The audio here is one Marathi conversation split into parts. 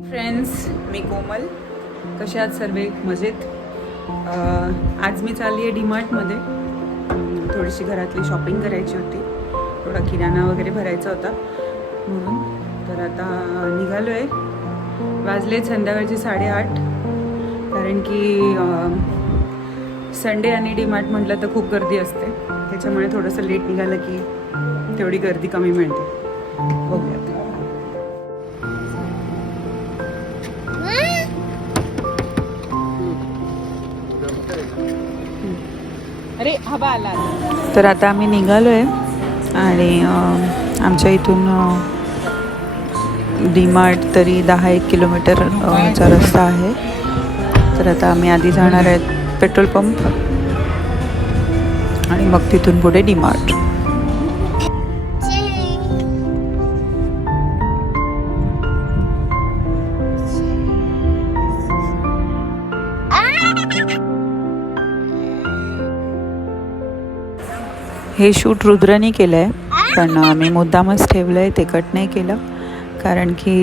फ्रेंड्स, मी कोमल. कसे आहात सर्वे? मजेत. आज मी चालली आहे डीमार्टमध्ये. थोडीशी घरातली शॉपिंग करायची होती, थोडा किराणा वगैरे भरायचा होता म्हणून. तर आता निघालो आहे. वाजले संध्याकाळचे 8:30. कारण की संडे आणि डीमार्ट म्हटलं तर खूप गर्दी असते, त्याच्यामुळे थोडंसं लेट निघालं की तेवढी गर्दी कमी मिळते. बघूयात. अरे हवा आला. तर आता आम्ही निघालो आहे आणि आमच्या इथून डीमार्ट तरी 10-1 किलोमीटरचा रस्ता आहे. तर आता आम्ही आधी जाणार आहेत पेट्रोल पंप आणि मग तिथून पुढे डीमार्ट. हे शूट रुद्राने केलं आहे, पण मी मुद्दामच ठेवलं आहे, ते कट नाही केलं. कारण की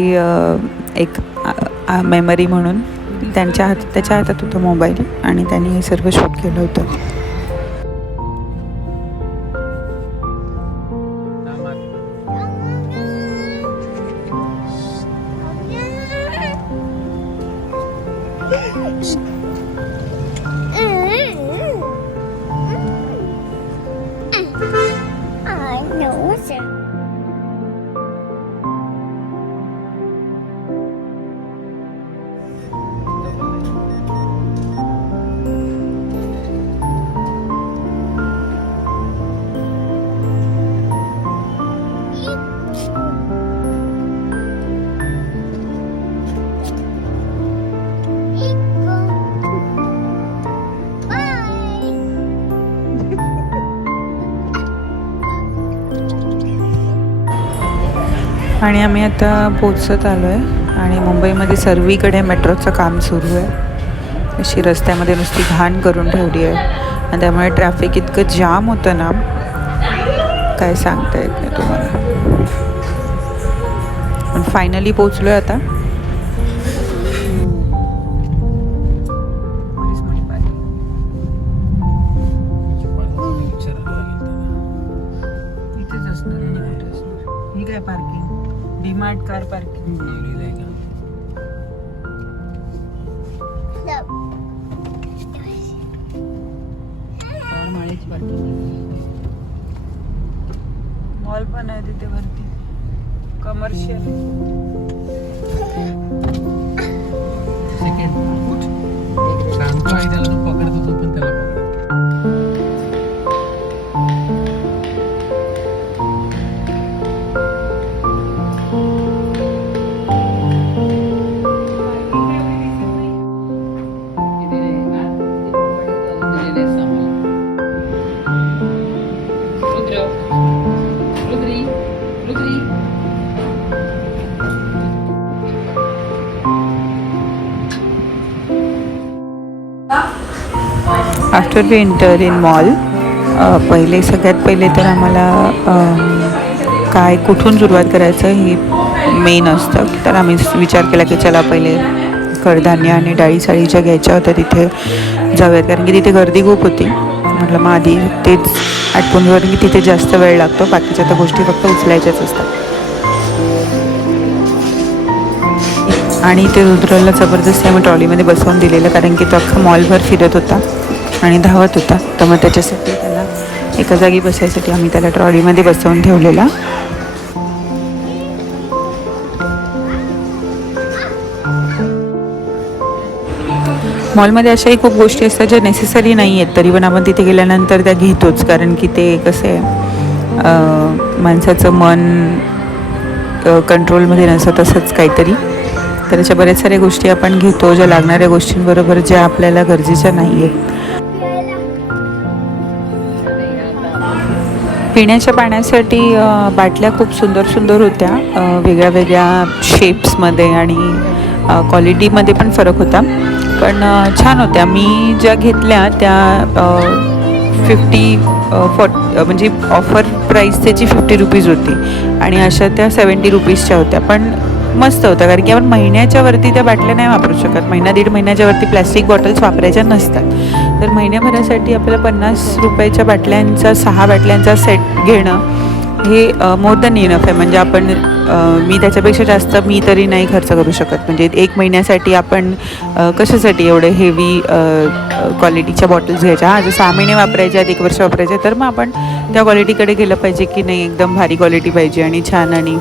एक मेमरी म्हणून त्याच्या हातात होता मोबाईल आणि त्यांनी हे सर्व शूट केलं होतं. आणि आम्ही आता पोचत आलो आहे आणि मुंबईमध्ये सर्वीकडे मेट्रोचं काम सुरू आहे. अशी रस्त्यामध्ये नुसती घाण करून ठेवली आहे आणि त्यामुळे ट्रॅफिक इतकं जाम होतं ना, काय सांगता येत नाही तुम्हाला. पण फायनली पोचलो आहे आता. इथेच असणार ही काय पार्किंग? DMart car parking. माळेची पार्किंग. मॉल पण आहे तिथे वरती, commercial. After we enter in mall, सगळ्यात पहिले तर आम्हाला काय कुठून सुरुवात करायचं ही मेन असतं. तर आम्ही विचार केला की चला पहिले कडधान्य आणि डाळी साळीच्या घ्यायच्या होत्या, तिथे जाऊयात. कारण की तिथे गर्दी खूप होती. म्हटलं मग आधी तेच आठवून घेऊन की तिथे जास्त वेळ लागतो, बाकीच्या तर गोष्टी फक्त उचलायच्याच असतात. आणि ते रुद्राला जबरदस्ती आम्ही ट्रॉलीमध्ये बसवून दिलेलं, कारण की तो अख्खा मॉलभर फिरत होता आणि धावत होता. तर मग त्याच्यासाठी त्याला एका जागी बसायसाठी आम्ही त्याला ट्रॉलीमध्ये बसवून ठेवलेला. मॉलमध्ये अशाही खूप गोष्टी असतात ज्या नेसेसरी नाही आहेत, तरी पण आपण तिथे गेल्यानंतर त्या घेतोच. कारण की ते कसं आहे, माणसाचं मन कंट्रोलमध्ये नसतं तसंच काहीतरी. तर अशा बऱ्याच साऱ्या गोष्टी आपण घेतो ज्या लागणाऱ्या गोष्टींबरोबर ज्या आपल्याला गरजेच्या नाही आहेत. पिण्याच्या पाण्यासाठी बाटल्या खूप सुंदर सुंदर होत्या, वेगळ्या वेगळ्या शेप्समध्ये आणि क्वालिटीमध्ये पण फरक होता, पण छान होत्या. मी ज्या घेतल्या त्या 40 म्हणजे ऑफर प्राईस त्याची 50 रुपीज होती आणि अशा त्या 70 रुपीजच्या होत्या. पण मस्त होतं, कारण की आपण महिन्याच्या वरती त्या बाटल्या नाही वापरू शकत. महिना दीड महिन्याच्या वरती प्लॅस्टिक बॉटल्स वापरायच्या नसतात. तर महिन्याभरासाठी आपल्याला 50 रुपयाच्या बाटल्यांचा 6 बाटल्यांचा सेट घेणं हे मोर दॅन इनफ आहे. म्हणजे आपण मी त्याच्यापेक्षा जास्त मी तरी नाही खर्च करू शकत. म्हणजे 1 महिन्यासाठी आपण कशासाठी एवढे हेवी क्वालिटीच्या बॉटल्स घ्यायच्या. हां, जर 6 महिने वापरायचे आहेत, 1 वर्ष वापरायचे, तर मग आपण त्या क्वालिटीकडे गेलं पाहिजे की नाही, एकदम भारी क्वालिटी पाहिजे आणि छान, आणि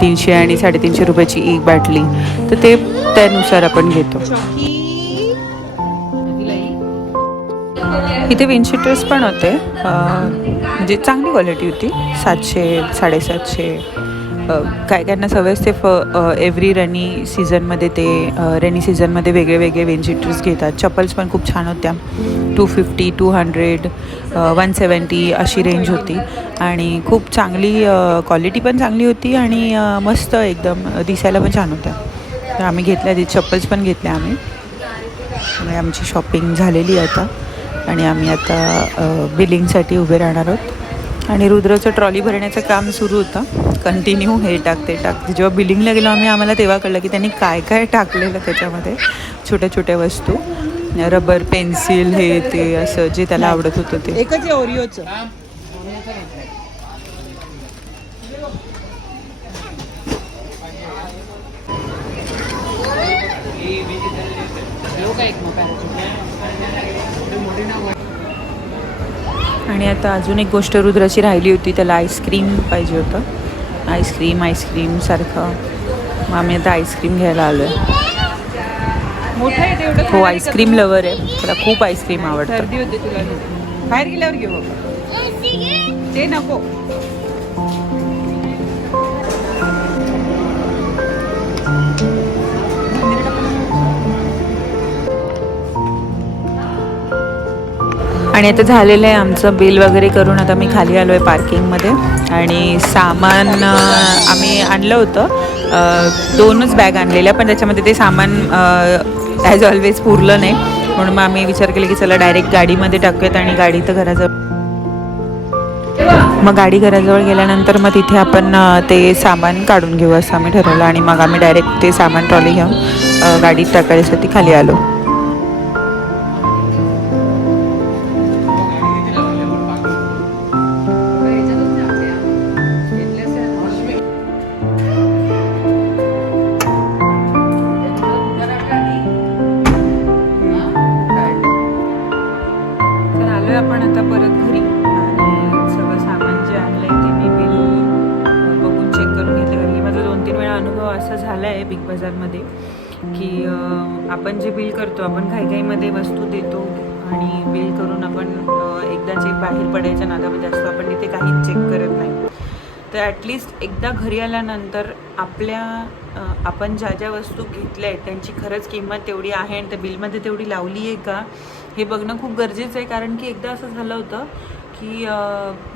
300 आणि 350 रुपयाची एक बाटली, तर ते त्यानुसार आपण घेतो. इथे विंडशीटर्स पण होते, म्हणजे चांगली क्वालिटी होती. 700 750. काय कायना सवय असते एव्हरी रेनी सीझनमध्ये ते रेनी सीझनमध्ये वेगळे वेगळे विंडशीटर्स घेतात. चप्पल्स पण खूप छान होत्या. 250, 200, 170 अशी रेंज होती आणि खूप चांगली क्वालिटी पण चांगली होती आणि मस्त एकदम दिसायला पण छान होत्या. तर आम्ही घेतल्या, ती चप्पल्स पण घेतल्या आम्ही. त्यामुळे आमची शॉपिंग झालेली आता आणि आम्ही आता बिलिंगसाठी उभे राहणार आहोत. आणि रुद्रचं ट्रॉली भरण्याचं काम सुरू होतं कंटिन्यू, हे टाक ते टाक. जेव्हा बिलिंगला गेलो आम्हाला तेव्हा कळलं की त्यांनी काय काय टाकलेलं त्याच्यामध्ये. छोट्या छोट्या वस्तू, रबर, पेन्सिल, हे ते असं जे त्याला आवडत होतं ते. एकच आहे ओरिओचं. आणि आता अजून एक गोष्ट रुद्राची राहिली होती, त्याला आईस्क्रीम पाहिजे होतं. आईस्क्रीम सारखं. मग आम्ही आता आईस्क्रीम घ्यायला आलो आहे. मोठं आहे तेवढं. हो, आईस्क्रीम लवर आहे, त्याला खूप आईस्क्रीम आवडतं. सर्दी होते तुला. बाहेर गेल्यावर घेऊ. ते नको. आणि आता झालेलं आहे आमचं बिल वगैरे करून. आता मी खाली आलो आहे पार्किंगमध्ये आणि सामान आम्ही आणलं होतं. 2च बॅग आणलेल्या, पण त्याच्यामध्ये ते सामान ॲज ऑलवेज पुरलं नाही. म्हणून मग आम्ही विचार केला की चला डायरेक्ट गाडीमध्ये टाकूयात आणि गाडी तर घराजवळ. मग गाडी घराजवळ गेल्यानंतर मग तिथे आपण ते सामान काढून घेऊ असं आम्ही ठरवलं. आणि मग आम्ही डायरेक्ट ते सामान ट्रॉली घेऊन गाडीत टाकायसाठी खाली आलो. आपण आता परत घरी आणि सगळं सामान जे आणलंय ते मी बिल बघून चेक करून घेतलं. कारण की माझा 2-3 वेळा अनुभव असा झाला आहे बिग बाजारमध्ये की आपण जे बिल करतो, आपण घाईघाईमध्ये वस्तू देतो आणि बिल करून आपण एकदाचे बाहेर पडायच्या नादामध्ये असतो, आपण तिथे काहीच चेक करत नाही. तर ॲटलिस्ट एकदा घरी आल्यानंतर आपण ज्या ज्या वस्तू घेतल्या आहेत त्यांची खरंच किंमत तेवढी आहे आणि त्या बिलमध्ये तेवढी लावली आहे का हे बघणं खूप गरजेचं आहे. कारण की एकदा असं झालं होतं की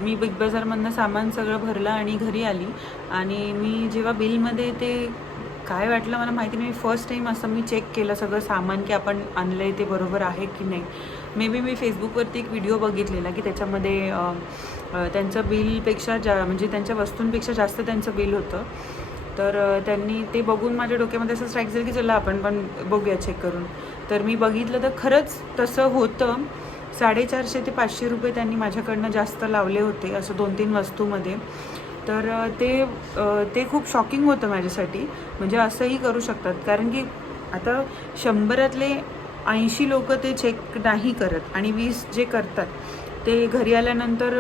मी बिग बाजारमधनं सामान सगळं भरलं आणि घरी आली आणि मी जेव्हा बिलमध्ये ते काय वाटलं मला माहिती नाही, फर्स्ट टाईम असं मी चेक केलं सगळं सामान की आपण आणलं आहे ते बरोबर आहे की नाही. मे बी मी फेसबुकवरती एक व्हिडिओ बघितलेला की त्याच्यामध्ये त्यांचं बिलपेक्षा म्हणजे त्यांच्या वस्तूंपेक्षा जास्त त्यांचं बिल होतं. तर त्यांनी ते बघून माझ्या डोक्यामध्ये असं स्ट्राईक झालं की चला आपण पण बघूया चेक करून. तर मी बघितलं तर खरंच तसं होतं. 450 ते 500 रुपये त्यांनी माझ्याकडनं जास्त लावले होते असं 2-3 वस्तूमध्ये. तर ते खूप शॉकिंग होतं माझ्यासाठी. म्हणजे असंही करू शकतात, कारण की आता 100रातले 80 लोक ते चेक नाही करत आणि 20 जे करतात ते घरी आल्यानंतर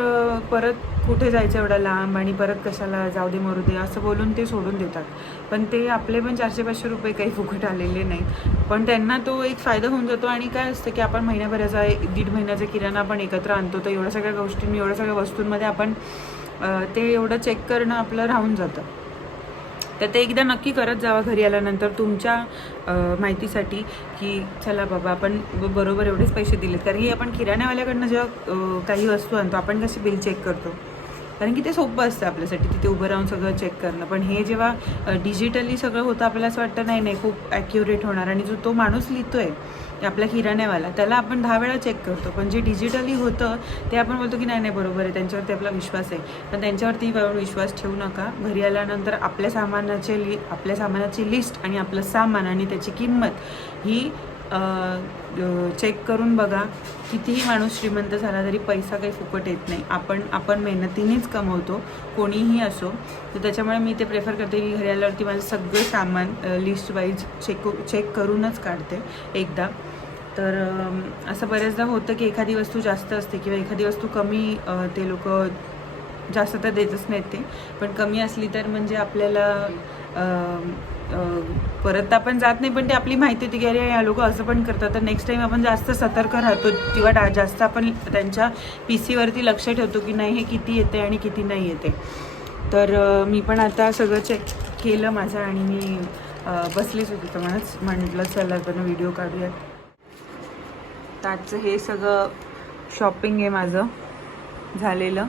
परत कुठे जायचं एवढा लांब आणि परत कशाला, जाऊ दे मरू दे असं बोलून ते सोडून देतात. पण ते आपले पण 400-500 रुपये काही फुकट आलेले नाहीत, पण त्यांना तो एक फायदा होऊन जातो. आणि काय असतं की आपण महिन्याभराचा 1-1.5 महिन्याचा किराणा आपण एकत्र आणतो, तर एवढ्या सगळ्या गोष्टी एवढ्या सगळ्या वस्तूंमध्ये आपण ते एवढं चेक करणं आपलं राहून जातं. तर ते एकदा नक्की करत जावा घरी आल्यानंतर तुमच्या माहितीसाठी की चला बाबा आपण बरोबर एवढेच पैसे दिलेत. कारण की आपण किराण्यावाल्याकडनं जेव्हा काही वस्तू आणतो आपण कशी बिल चेक करतो, कारण की ते सोपं असतं आपल्यासाठी तिथे उभं राहून सगळं चेक करणं. पण हे जेव्हा डिजिटली सगळं होतं आपल्याला असं वाटतं नाही खूप ॲक्युरेट होणार. आणि जो तो माणूस लिहितो आहे आपला किराण्यावाला त्याला आपण 10 वेळा चेक करतो. पण जे डिजिटली होतं ते आपण बोलतो की नाही बरोबर आहे, त्यांच्यावरती आपला विश्वास आहे. पण त्यांच्यावरती विश्वास ठेवू नका. घरी आल्यानंतर आपल्या सामानाची लिस्ट आणि आपलं सामान आणि त्याची किंमत ही चेक करून बघा. कितीही माणूस श्रीमंत झाला तरी पैसा काही फुकट येत नाही. आपण मेहनतीनेच कमवतो, कोणीही असो. तर त्याच्यामुळे मी ते प्रेफर करते की घरी आल्यावरती माझं सगळं सामान लिस्ट वाईज चेक करूनच काढते एकदा. तर असं बऱ्याचदा होतं की एखादी वस्तू जास्त असते किंवा एखादी वस्तू कमी, ते लोक जास्त तर देतच नाहीत ते. पण कमी असली तर म्हणजे आपल्याला परत आपण जात नाही. पण ते आपली माहिती होती की अरे या लोक असं पण करतात. तर नेक्स्ट टाईम आपण जास्त सतर्क राहतो किंवा जास्त आपण त्यांच्या PCवरती लक्ष ठेवतो की नाही हे किती येते आणि किती नाही येते. तर मी पण आता सगळं चेक केलं माझं आणि मी बसलीच होती. तर म्हटलं चला आपण व्हिडिओ काढूयात. तर आजचं हे सगळं शॉपिंग आहे माझं झालेलं.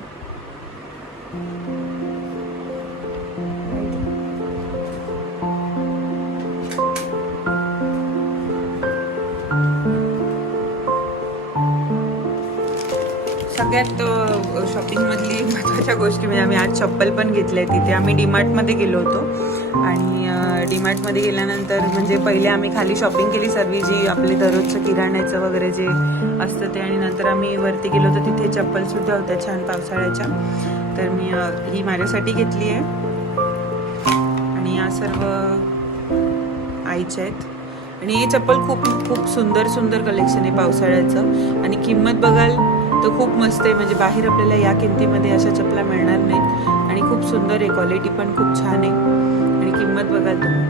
सगळ्यात शॉपिंगमधली महत्त्वाच्या गोष्टी म्हणजे आम्ही आज चप्पल पण घेतल्या. तिथे आम्ही डीमार्टमध्ये गेलो होतो आणि डीमार्टमध्ये गेल्यानंतर म्हणजे पहिले आम्ही खाली शॉपिंग केली सर्व जी आपले दररोजचं किराण्याचं वगैरे जे असतं ते. आणि नंतर आम्ही वरती गेलो होतो तिथे चप्पलसुद्धा होत्या छान पावसाळ्याच्या. तर मी ही माझ्यासाठी घेतली आहे आणि या सर्व आईच्या आहेत. आणि हे चप्पल खूप सुंदर कलेक्शन आहे पावसाळ्याचं. आणि किंमत बघाल तर खूप मस्त आहे. म्हणजे बाहेर आपल्याला या किमतीमध्ये अशा चपला मिळणार नाहीत. आणि खूप सुंदर आहे, क्वालिटी पण खूप छान आहे. आणि किंमत बघाल तुम्ही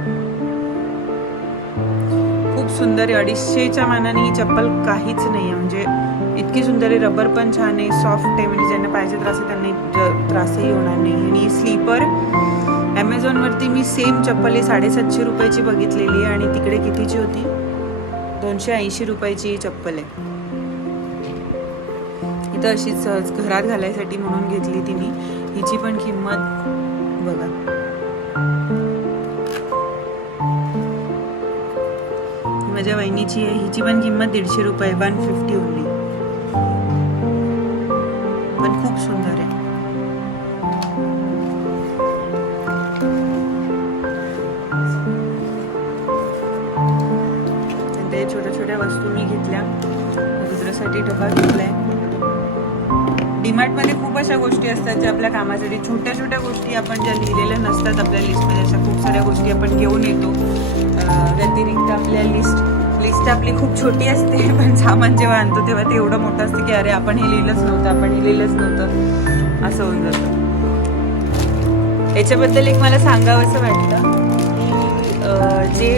खूप सुंदर आहे. 250च्या मानाने ही चप्पल काहीच नाही आहे. म्हणजे इतकी सुंदर आहे. रबर पण छान आहे, सॉफ्ट आहे. म्हणजे ज्यांना पाहिजे त्रास आहे त्यांना त्रासही होणार नाही. आणि स्लीपर ॲमेझॉनवरती मी सेम चप्पल 750 रुपयाची बघितलेली आहे आणि तिकडे कितीची होती 280 रुपयाची ही चप्पल आहे. इथं अशीच सहज घरात घालायसाठी म्हणून घेतली तिने. हिची पण किंमत बघा. माझ्या वहिनीची आहे, हिची पण किंमत 150 रुपये, 150 ओनली. पण खूप सुंदर आहे. ते छोट्या वस्तू मी घेतल्या. दुसऱ्यासाठी डबा घेतलाय. डीमार्टमध्ये खूप अशा गोष्टी असतात ज्या आपल्या कामासाठी, छोट्या गोष्टी आपण ज्या लिहिलेल्या नसतात आपल्या लिस्टमध्ये, अशा खूप साऱ्या गोष्टी आपण घेऊन येतो. व्यतिरिक्त आपल्या लिस्ट आपली खूप छोटी असते, पण सामान जेव्हा आणतो तेव्हा ते एवढं मोठं असतं की अरे आपण हे लिहिलंच नव्हतं असं होऊन जातं. याच्याबद्दल एक मला सांगावं असं वाटतं की जे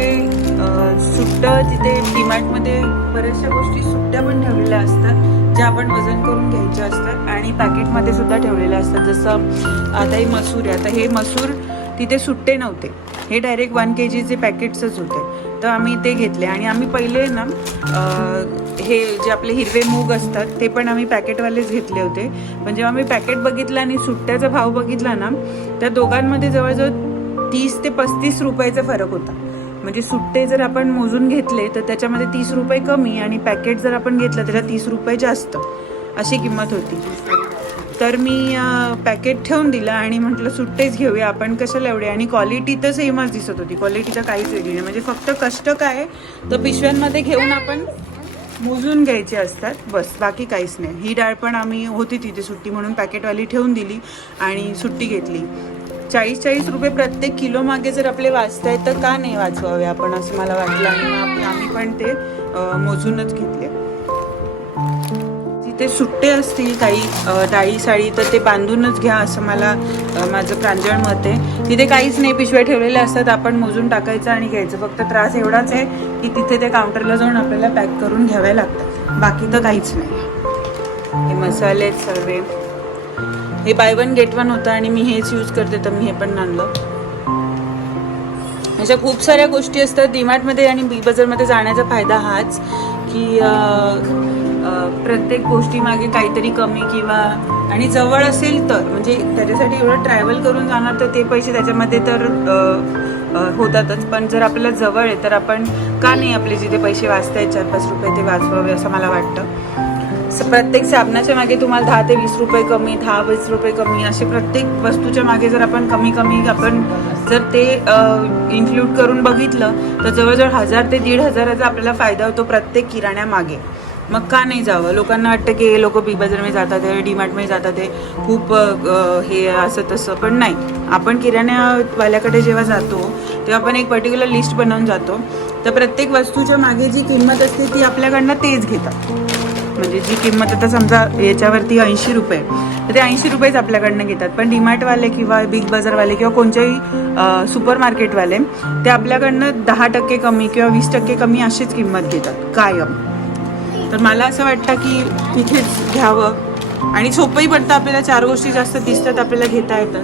सुट्टं तिथे डीमार्टमध्ये बऱ्याचशा गोष्टी सुट्ट्या पण ठेवलेल्या असतात ज्या आपण वजन करून घ्यायच्या असतात आणि पॅकेटमध्ये सुद्धा ठेवलेल्या असतात. जसं आता हे मसूर आहे. आता हे मसूर तिथे सुट्टे नव्हते, हे डायरेक्ट 1 kgचे पॅकेट्सच होते. तर आम्ही ते घेतले. आणि आम्ही पहिले ना हे जे आपले हिरवे मूग असतात ते पण आम्ही पॅकेटवालेच घेतले होते. पण जेव्हा मी पॅकेट बघितला आणि सुट्ट्याचा भाव बघितला ना, त्या दोघांमध्ये जवळजवळ 30 ते 35 रुपयाचा फरक होता. म्हणजे सुट्टे जर आपण मोजून घेतले तर त्याच्यामध्ये 30 रुपये कमी आणि पॅकेट जर आपण घेतलं त्याला 30 रुपये जास्त अशी किंमत होती. तर मी पॅकेट ठेवून दिलं आणि म्हटलं सुट्टेच घेऊया आपण, कशाला एवढे. आणि क्वालिटी तर सेमच दिसत होती, क्वालिटी तर काहीच वेगळी नाही. म्हणजे फक्त कष्ट काय तर पिशव्यांमध्ये घेऊन आपण मोजून घ्यायचे असतात बस, बाकी काहीच नाही. ही डाळ पण आम्ही होती तिथे सुट्टी म्हणून पॅकेटवाली ठेवून दिली आणि सुट्टी घेतली. 40 रुपये प्रत्येक किलो मागे जर आपले वाचतायत तर का नाही वाचवावे आपण, असं मला वाटलं. आणि आम्ही पण ते मोजूनच घेतले. तिथे सुट्टे असतील काही डाळी साळी तर ते बांधूनच घ्या असं माझं प्रांजळ मत आहे. तिथे काहीच नाही, पिशव्या ठेवलेल्या असतात, आपण मोजून टाकायचं आणि घ्यायचं. फक्त त्रास एवढाच आहे की तिथे ते काउंटरला जाऊन आपल्याला पॅक करून घ्याव्या लागतात, बाकी तर काहीच नाही. हे मसाले सर्व हे बाय 1 get 1 होतं आणि मी हेच यूज करते तर मी हे पण आणलं. अशा खूप साऱ्या गोष्टी असतात डीमार्टमध्ये. आणि बी बाजारमध्ये जाण्याचा फायदा हाच की प्रत्येक गोष्टीमागे काहीतरी कमी किंवा आणि जवळ असेल तर म्हणजे त्याच्यासाठी एवढं ट्रॅव्हल करून जाणार तर ते पैसे त्याच्यामध्ये तर होतातच. पण जर आपल्याला जवळ आहे तर आपण का नाही आपले जिथे पैसे वाचतायत 4-5 रुपये ते वाचवावे असं मला वाटतं. प्रत्येक साबणाच्या मागे तुम्हाला 10 ते 20 रुपये कमी, 10-20 रुपये कमी असे प्रत्येक वस्तूच्या मागे जर आपण कमी आपण जर ते इन्क्लूड करून बघितलं तर जवळजवळ 1000 ते 1500चा आपल्याला फायदा होतो प्रत्येक किराण्यामागे. मग का नाही जावं. लोकांना वाटतं की हे लोक बिग बाजारमध्ये जातात आहे, डीमार्टमध्ये जातात आहे, खूप हे असं तसं. पण नाही, आपण किराण्यावाल्याकडे जेव्हा जातो तेव्हा आपण एक पर्टिक्युलर लिस्ट बनवून जातो. तर प्रत्येक वस्तूच्या मागे जी किंमत असते ती आपल्याकडनं तेच घेतात. म्हणजे जी किंमत आता समजा याच्यावरती 80 रुपये तर ते 80 रुपयेच आपल्याकडनं घेतात. पण डीमार्टवाले किंवा बिग बाजारवाले किंवा कोणत्याही सुपर मार्केटवाले ते आपल्याकडनं 10% कमी किंवा 20% कमी अशीच किंमत घेतात कायम. तर मला असं वाटतं की तिथेच घ्यावं आणि सोपंही पडतं आपल्याला. 4 गोष्टी जास्त दिसतात आपल्याला घेता येतात.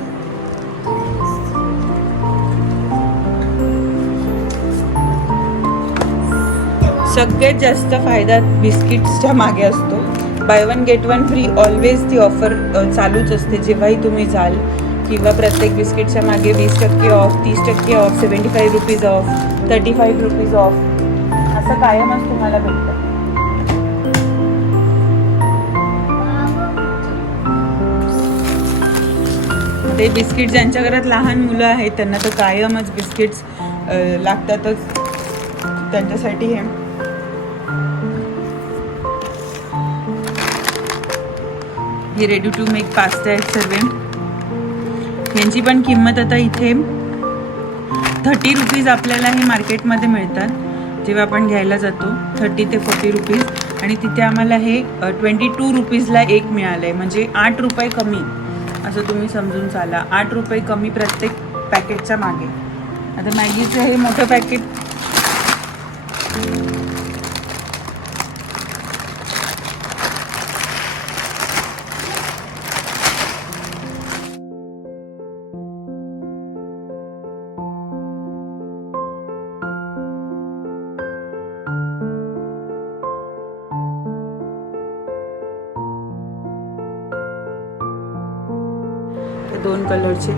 सगळ्यात जास्त फायदा बिस्किट्सच्या मागे असतो. बाय 1 गेट 1 फ्री ऑलवेज ती ऑफर चालूच असते जेव्हाही तुम्ही जाल. किंवा प्रत्येक बिस्किटच्या मागे 20% of, 30% of, 75 rupees of, 35 rupees of असं कायमच तुम्हाला भेटतं. ते बिस्किट ज्यांच्या घरात लहान मुलं आहेत त्यांना तर कायमच बिस्किट्स लागतातच त्यांच्यासाठी. हे रेडी टू मेक पास्ता आहेत सर्व. यांची पण किंमत आता इथे 30 रुपीज आपल्याला हे मार्केटमध्ये मिळतात जेव्हा आपण घ्यायला जातो. 30 ते 40 रुपीज आणि तिथे आम्हाला हे 22 रुपीजला एक मिळालं आहे. म्हणजे 8 रुपये कमी असं तुम्ही समजून चाला. 8 रुपये कमी प्रत्येक पॅकेटच्या मागे. आता मॅगीचं हे मोठं पॅकेट दोन कलरचे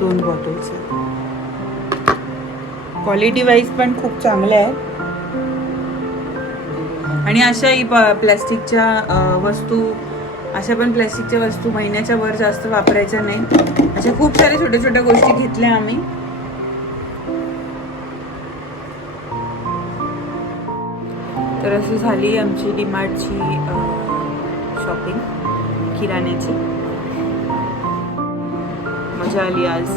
2 बॉटल्स आहेत. क्वालिटी वाईज पण खूप चांगले आहे. आणि अशाही प्लॅस्टिकच्या वस्तू अशा पण प्लॅस्टिकच्या वस्तू महिन्याच्या वर जास्त वापरायच्या नाही. अशा खूप साऱ्या छोट्या छोट्या गोष्टी घेतल्या आम्ही. तर अशी झाली आमची डीमार्टची शॉपिंग किराण्याची. मजा आली आज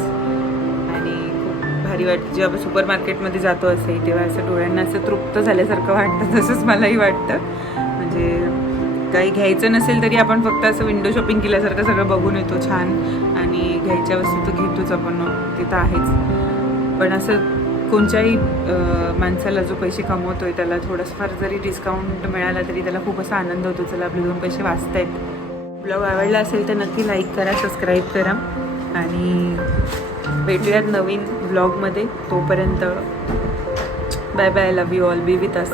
आणि खूप भारी वाटतं. जेव्हा आपण सुपर मार्केटमध्ये जातो असे तेव्हा असं डोळ्यांना असं तृप्त झाल्यासारखं वाटतं. तसंच मलाही वाटतं. म्हणजे काही घ्यायचं नसेल तरी आपण फक्त असं विंडो शॉपिंग केल्यासारखं सगळं बघून येतो छान. आणि घ्यायच्या वस्तू तर घेतोच आपण, ते तर आहेच. पण असं कोणत्याही माणसाला जो पैसे कमवतोय त्याला थोडंफार जरी डिस्काउंट मिळाला तरी त्याला खूप असा आनंद होतो. चला आपले 2 पैसे वाचतायत. ब्लॉग आवडला असेल तर नक्की लाईक करा, सबस्क्राईब करा आणि भेटूयात नवीन ब्लॉगमध्ये. तोपर्यंत bye bye. Love you all. Be with us.